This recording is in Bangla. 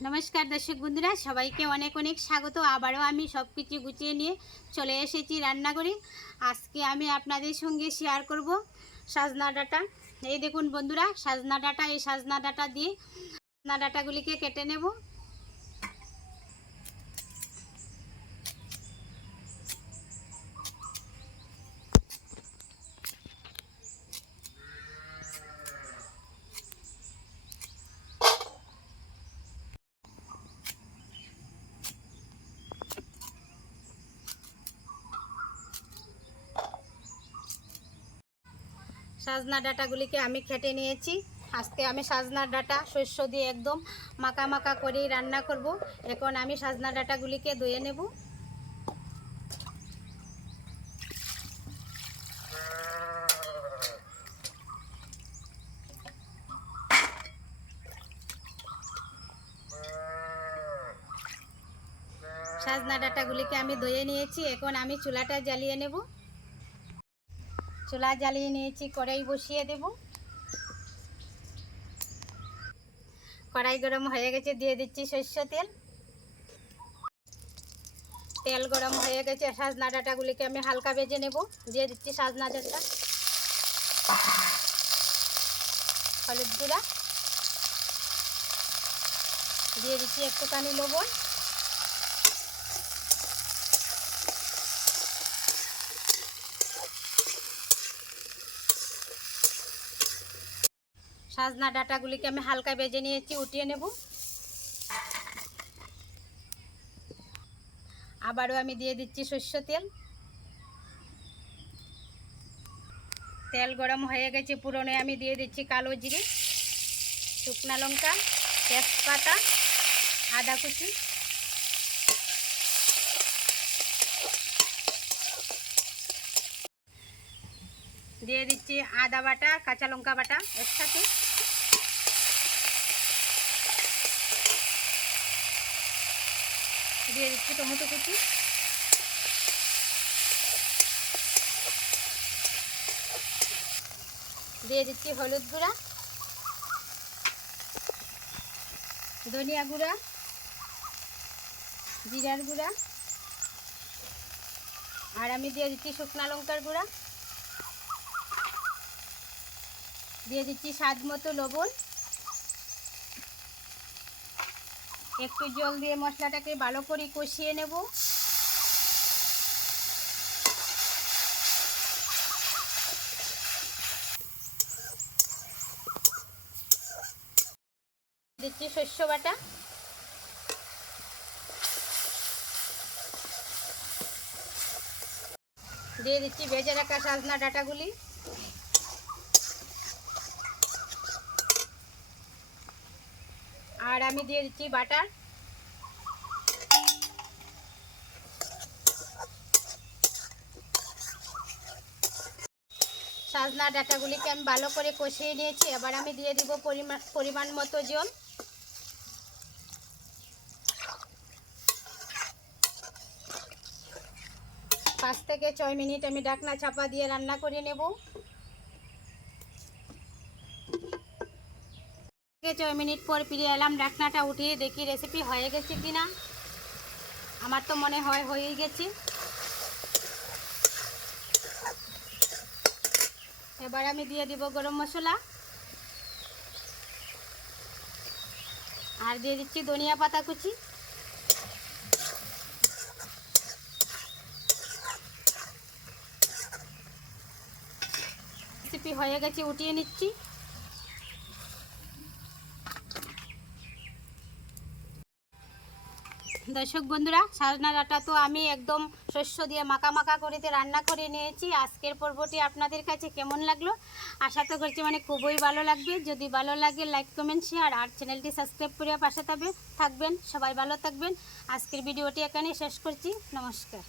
नमस्कार दर्शक बंधुरा सबाइके अनेक अनेक स्वागत। आबारो आमी सबकिछु गुछिए निये चले एसेछि रान्नाघरे। आजके आमी आपनादेर संगे शेयार करब साजना डाटा। এই দেখুন বন্ধুরা, সাজনা ডাঁটা। এই সাজনা ডাঁটা দিয়ে সাজনা ডাঁটাগুলিকে কেটে নেব। সাজনা ডাঁটাগুলিকে আমি কেটে নিয়েছি। আজকে আমি সাজনা ডাঁটা শস্য দিয়ে একদম মাখা মাখা করেই রান্না করব। এখন আমি সাজনা ডাঁটাগুলিকে ধুয়ে নেব। সাজনা ডাঁটাগুলিকে আমি ধুয়ে নিয়েছি। এখন আমি চুলাটা জ্বালিয়ে নেব। चूल्हा জ্বালিয়ে নিয়েছি, কড়াই বসিয়ে দেব। কড়াই গরম হয়ে গেছে, দিয়ে দিচ্ছি সরষের তেল। তেল গরম হয়ে গেছে, সাজনা ডাঁটাগুলিকে আমি হালকা ভেজে নেব। দিয়ে দিচ্ছি সাজনা ডাঁটা, হলুদ গুঁড়া, দিয়ে দিচ্ছি একটুখানি লবণ, সাজনা ডাঁটাগুলিকে আমি হালকা ভেজে নিয়েছি, উঠিয়ে নেব। আবারও আমি দিয়ে দিচ্ছি সরষের তেল। তেল গরম হয়ে গেছে, পুরনে আমি দিয়ে দিচ্ছি কালো জিরে, শুকনা লঙ্কা, তেজপাতা, আদা কুচি, দিয়ে দিচ্ছি আদা বাটা, কাঁচা লঙ্কা বাটা একসাথে, দিয়ে দিচ্ছি টমেটো কুচি, দিয়ে দিচ্ছি হলুদ গুঁড়া, ধনিয়া গুঁড়া, জিরার গুঁড়া, আর আমি দিয়ে দিচ্ছি শুকনা লঙ্কার গুঁড়া, দিয়ে দিচ্ছি স্বাদ মতো লবণ। একটু জল দিয়ে মশলাটাকে ভালো করে কষিয়ে নেব। দিচ্ছি শস্য বাটা, দিয়ে দিচ্ছি ভেজে রাখা সাজনা ডাঁটাগুলি, আর আমি দিয়ে দিচ্ছি বাটার। সাজনা ডাঁটাগুলিকে আমি ভালো করে কষিয়ে নিয়েছি। এবার আমি দিয়ে দিব পরিমাণ মতো জল। পাঁচ থেকে 6 মিনিট আমি ঢাকনা চাপা দিয়ে রান্না করে নেব। 6 মিনিট পর ফিরে এলাম। ঢাকনাটা উঠিয়ে দেখি রেসিপি হয়ে গেছে কিনা। আমার তো মনে হয় হয়েই গেছে। এবার আমি দিয়ে দিব গরম মশলা, আর দিয়ে দিচ্ছি ধনিয়া পাতা কুচি। রেসিপি হয়ে গেছে, উঠিয়ে নিচ্ছি। দর্শক বন্ধুরা, সাজনা ডাঁটা তো আমি একদম শস্য দিয়ে মাখা মাখা করেতে রান্না করে নিয়েছি। আজকের পর্বটি আপনাদের কাছে কেমন লাগলো আশা তো করছি খুবই ভালো লাগবে। যদি ভালো লাগে লাইক কমেন্ট শেয়ার আর চ্যানেলটি সাবস্ক্রাইব করে পাশে থাকবেন। সবাই ভালো থাকবেন। আজকের ভিডিওটি এখানে শেষ করছি। নমস্কার।